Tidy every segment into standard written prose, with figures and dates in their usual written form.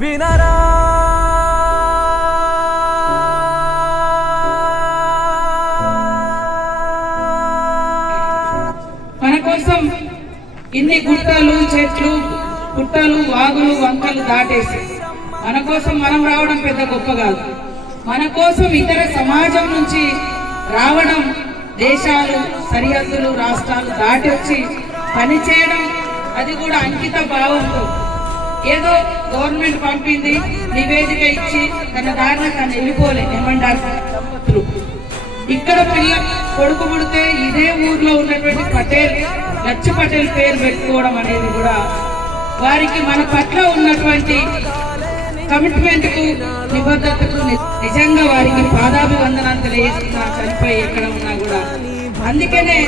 వినరా మన కోసం ఇన్ని గుట్టలు చెట్లు పుట్టలు వాగులు వంకలు దాటేసి మన కోసం మనం రావడం పెద్ద గొప్ప కాదు. మన కోసం ఇతర సమాజం నుంచి రావడం, దేశాలు సరిహద్దులు రాష్ట్రాలు దాటి వచ్చి పనిచేయడం, అది కూడా అంకిత భావంతో. ఏదో గవర్నమెంట్ పంపింది నివేదిక ఇచ్చి తన దారిన తను వెళ్ళిపోలే ఏమంటారు దంపతులు. ఇక్కడ పిల్ల కొడుకు పుడితే ఇదే ఊర్లో ఉన్నటువంటి పటేల్, లచ్చి పటేల్ పేరు పెట్టుకోవడం అనేది కూడా వారికి మన పట్ల ఉన్నటువంటి కమిట్మెంట్ కు నిబద్ధతకు నిజంగా వారికి పాదాభివందనాలు తెలియజేస్తున్నా, చనిపోయి ఎక్కడ ఉన్నా కూడా. అందుకనే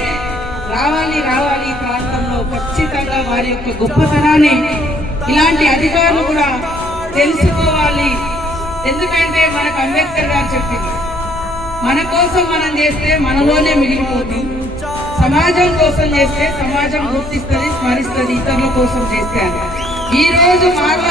రావాలి రావాలి ఈ ప్రాంతంలో ఖచ్చితంగా వారి యొక్క గొప్పతనాన్ని ఇలాంటి అధికారులు కూడా తెలుసుకోవాలి. ఎందుకంటే మనకు అంబేద్కర్ గారు చెప్పింది, మన కోసం మనం చేస్తే మనలోనే మిగిలిపోతుంది, సమాజం కోసం చేస్తే సమాజం గుర్తిస్తుంది, స్మరిస్తుంది, ఇతరుల కోసం చేస్తే. ఈ రోజు మార్ల